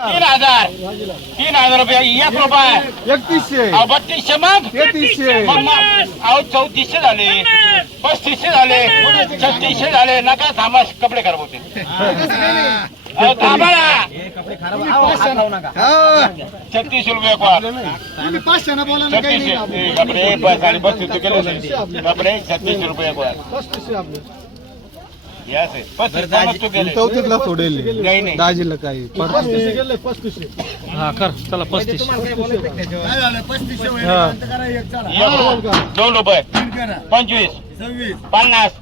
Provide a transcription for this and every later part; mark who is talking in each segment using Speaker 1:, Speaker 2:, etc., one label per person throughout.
Speaker 1: तीन हजार. तीन हजार रुपये. एक रुपये
Speaker 2: एकतीसशे.
Speaker 1: बत्तीसशे मग.
Speaker 2: तेहतीसशे
Speaker 1: मग मग. अहो चौतीसशे झाले. पस्तीसशे झाले. छत्तीसशे झाले. नका थांबा कपडे खराब होते अहो, थांबा ना. छत्तीस रुपये
Speaker 2: तुम्ही पाचशे ना बोला ना काही
Speaker 1: छत्तीसशे.
Speaker 2: नाही
Speaker 1: कपडे बस आणि केले कपडे छत्तीस रुपये
Speaker 2: पस्तीसशे आपले
Speaker 1: पस्तीस
Speaker 2: चौतीसला सोडेल. दाजीला काही.
Speaker 3: हा कर चला पस्तीस. हा.
Speaker 1: एक रुपये, दोन रुपये. पंचवीस.
Speaker 2: सव्वीस.
Speaker 1: पन्नास.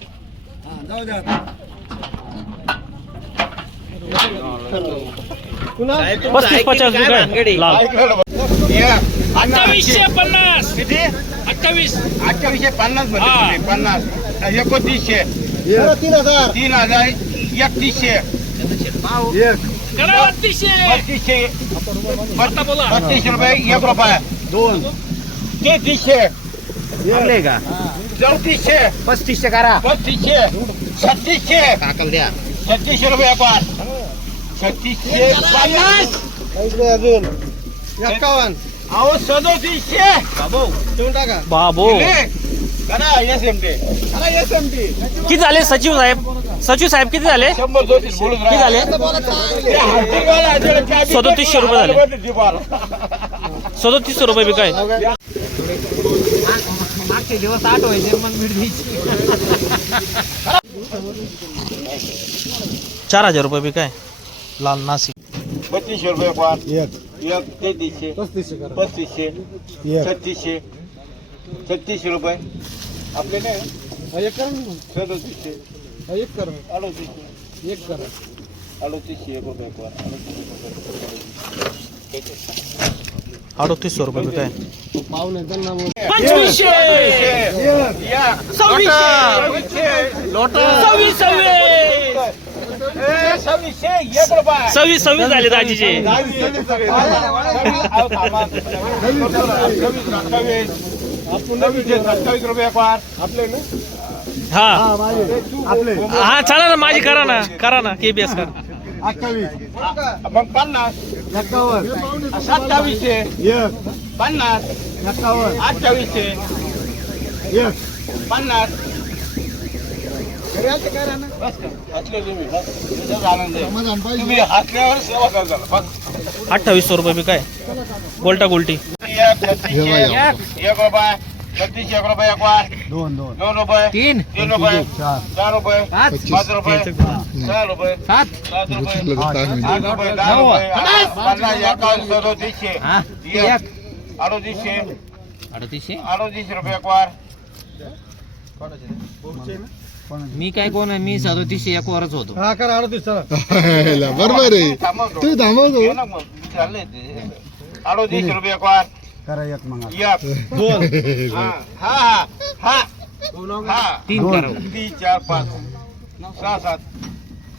Speaker 3: पस्तीस पचास लाल.
Speaker 1: अठ्ठावीसशे
Speaker 3: पन्नास.
Speaker 1: किती?
Speaker 3: अठ्ठावीस.
Speaker 1: अठ्ठावीसशे पन्नास
Speaker 3: हा.
Speaker 1: पन्नास. एकोणतीसशे
Speaker 2: तीन हजार.
Speaker 1: तीन हजार एकतीसशे.
Speaker 2: एक.
Speaker 1: बत्तीसशे.
Speaker 3: बोला.
Speaker 1: बत्तीस रुपये एक रुपये.
Speaker 2: दोन.
Speaker 1: तेहतीसशे.
Speaker 2: एक
Speaker 1: चौतीसशे.
Speaker 3: पस्तीसशे करा.
Speaker 1: पस्तीसशे. छत्तीसशे.
Speaker 3: द्या
Speaker 1: छत्तीसशे रुपये वार छत्तीसशे पन्नास.
Speaker 2: अजून. एक्कावन्न
Speaker 1: अहो सदोतीसशे.
Speaker 2: देऊन टाका.
Speaker 3: बाबो. किती झाले सचिव साहेब? सचिव साहेब किती झाले? किती झाले? सदोतीसशे रुपये झाले. सदोतीस रुपये बी काय
Speaker 4: मागचे दिवस आठवायचे मग भेट द्यायची
Speaker 3: चार हजार रुपये बी काय लाल नाशिक.
Speaker 1: बत्तीसशे रुपये वार
Speaker 2: एक.
Speaker 1: तेहतीसशे.
Speaker 2: पस्तीसशे
Speaker 1: छत्तीसशे. छत्तीसशे रुपये. आपले नाही.
Speaker 2: हा, एक करा ना.
Speaker 1: सदोतीसशे.
Speaker 2: हा, एक करा.
Speaker 1: अडोतीसशे.
Speaker 2: एक करा.
Speaker 1: अडोतीसशे एक रुपये एक वार. अडोतीसशे
Speaker 3: अडोतीस रुपये काय
Speaker 2: पाहुणे त्यांना मग.
Speaker 3: पंचवीसशे.
Speaker 1: या
Speaker 3: सव्वीसशे. सव्वीस सव्वीस
Speaker 1: सव्वीसशे एक रुपये.
Speaker 3: सव्वीस सव्वीस झाले दाजीचे.
Speaker 1: सव्वीस, सत्तावीस. रुपये
Speaker 2: आपले ना?
Speaker 3: हा.
Speaker 2: हा माझे. आपले.
Speaker 3: हा चला ना माझी करा ना. करा ना केबीएस कर.
Speaker 2: अठ्ठावीस.
Speaker 1: मग पन्नास.
Speaker 2: एक्कावन्न
Speaker 1: सत्तावीसशे
Speaker 2: एक
Speaker 1: पन्नास अठ्ठावीसशे
Speaker 2: एक.
Speaker 1: पन्नास.
Speaker 2: घरी आलते काय राहणार?
Speaker 1: बस का? हसले तुम्ही बस. तुझाच आनंद आहे.
Speaker 2: समाधान पाहिजे.
Speaker 1: तुम्ही हसल्यावर सेवा करता बस.
Speaker 3: अठ्ठावीस रुपये बी काय? गोल्टा गोल्टी
Speaker 1: एक छत्तीसशे एक एक रुपये छत्तीसशे एक रुपये एक वार
Speaker 2: दोन दोन
Speaker 1: दोन रुपये
Speaker 4: तीन
Speaker 1: तीन रुपये
Speaker 2: चार
Speaker 1: चार रुपये
Speaker 4: पाच
Speaker 1: पाच रुपये सहा रुपये
Speaker 4: सात
Speaker 1: सात रुपये
Speaker 2: आठ
Speaker 1: आठ रुपये दहा रुपये पन्नास एकावन्न सदोतीसशे
Speaker 4: हा
Speaker 1: एक अडोतीसशे
Speaker 4: अडतीसशे
Speaker 1: अडोतीसशे रुपये एक वार
Speaker 4: मी काय कोण आहे मी सदोतीसशे एक वरच होतो
Speaker 2: हा करा अडतीस चला
Speaker 5: बरोबर आहे
Speaker 1: थांबवतो.
Speaker 5: तुम्ही थांबवतो
Speaker 1: घे ना मग. चाललंय ते. अडोतीसशे रुपये एक वार
Speaker 2: करा एक मग.
Speaker 1: एक दोन. हा हा हा हा.
Speaker 4: तीन करा.
Speaker 1: तीन चार पाच. सहा सात.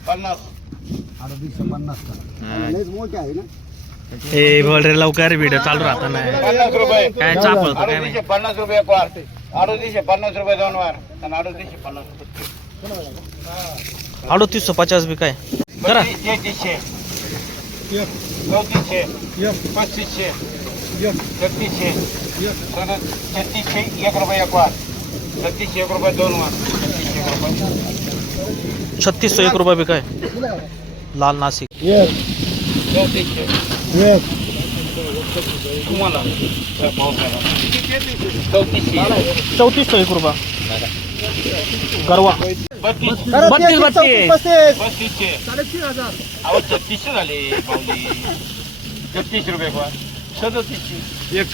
Speaker 1: पन्नास.
Speaker 2: अडतीसशे पन्नास करा. मोठे आहे ना?
Speaker 3: हे बोल रे लवकर व्हिडिओ चालू राहता नाही
Speaker 1: पन्नास रुपये.
Speaker 3: काय नाही
Speaker 1: अडोतीसशे पन्नास रुपये एक वार अडोतीसशे पन्नास रुपये दोन वार. आणि अडोतीसशे पन्नास रुपये.
Speaker 3: अडोतीसशे पचास बी काय? करा.
Speaker 1: बत्तीस, तेहतीसशे चौतीसशे
Speaker 2: एक.
Speaker 1: पस्तीसशे.
Speaker 2: एक
Speaker 1: छत्तीसशे
Speaker 2: एक
Speaker 1: सदत छत्तीसशे एक रुपये एक वार छत्तीसशे एक रुपये दोन वार। छत्तीसशे एक रुपये।
Speaker 3: छत्तीसशे एक रुपये बी काय लाल नाशिक
Speaker 2: एक
Speaker 1: चौतीसशे
Speaker 2: एक
Speaker 1: तुम्हाला चौतीसशे
Speaker 3: चौतीसशे एक रुपया। गरवा।
Speaker 1: बत्तीस।
Speaker 3: बत्तीस बत्तीस।
Speaker 2: पस्तीस
Speaker 1: पस्तीसशे
Speaker 2: साडेतीन हजार।
Speaker 1: अहो छत्तीसशे झाले पावली छत्तीस रुपये एक वार सदोतीसशे
Speaker 2: एक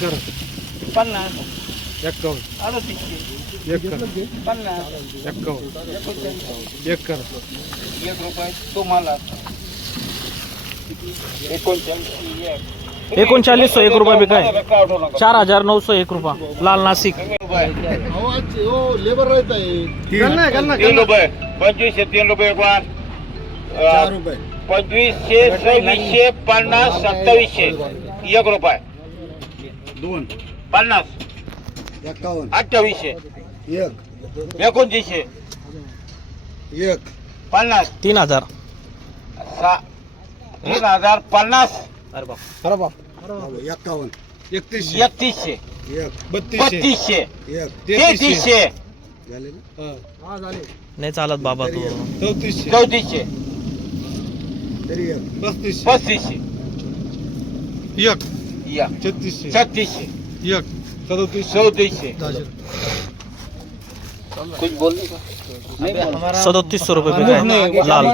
Speaker 1: पन्नास।
Speaker 2: एक्कावन्न
Speaker 1: अडोतीसशे
Speaker 2: एक कर।
Speaker 1: पन्नास।
Speaker 2: एक्कावन्न एक कर।
Speaker 1: एक रुपये तुम्हाला। एकोणचाळीस एक।
Speaker 3: एकोणचाळीस एक रुपये बी काय?
Speaker 1: काढू नका.
Speaker 3: चार हज़ार नऊशे एक रुपया. लाल नाशिक.
Speaker 5: हो लेबर राहत
Speaker 2: गणना
Speaker 1: तीन. रुपये. पंचवीसशे तीन रुपये एक वार
Speaker 2: चार रुपये.
Speaker 1: पंचवीसशे सव्वीसशे पन्नास सत्तावीसशे. एक रुपये.
Speaker 2: दोन.
Speaker 1: पन्नास.
Speaker 2: एक्कावन्न
Speaker 1: अठ्ठावीसशे.
Speaker 2: एक.
Speaker 1: एकोणतीसशे.
Speaker 2: एक.
Speaker 1: पन्नास.
Speaker 3: तीन हजार.
Speaker 1: सा तीन हजार पन्नास.
Speaker 3: अरे बाप.
Speaker 6: अरे बाप.
Speaker 7: एक्कावन्न
Speaker 5: एकतीसशे.
Speaker 1: एकतीसशे.
Speaker 7: एक.
Speaker 5: बत्तीसशे.
Speaker 1: बत्तीसशे.
Speaker 7: एक.
Speaker 1: तेहतीसशे.
Speaker 7: झाले ना?
Speaker 5: हा.
Speaker 3: नाही चालत बाबा तू.
Speaker 5: चौतीसशे.
Speaker 1: चौतीसशे.
Speaker 5: पस्तीसशे.
Speaker 1: पस्तीसशे
Speaker 5: एक.
Speaker 1: या.
Speaker 5: छत्तीसशे.
Speaker 1: छत्तीसशे.
Speaker 5: एक. सदोतीसशे.
Speaker 1: चौतीसशे कुछ बोल
Speaker 3: सदोतीस सौ रुपये पे काय लाल.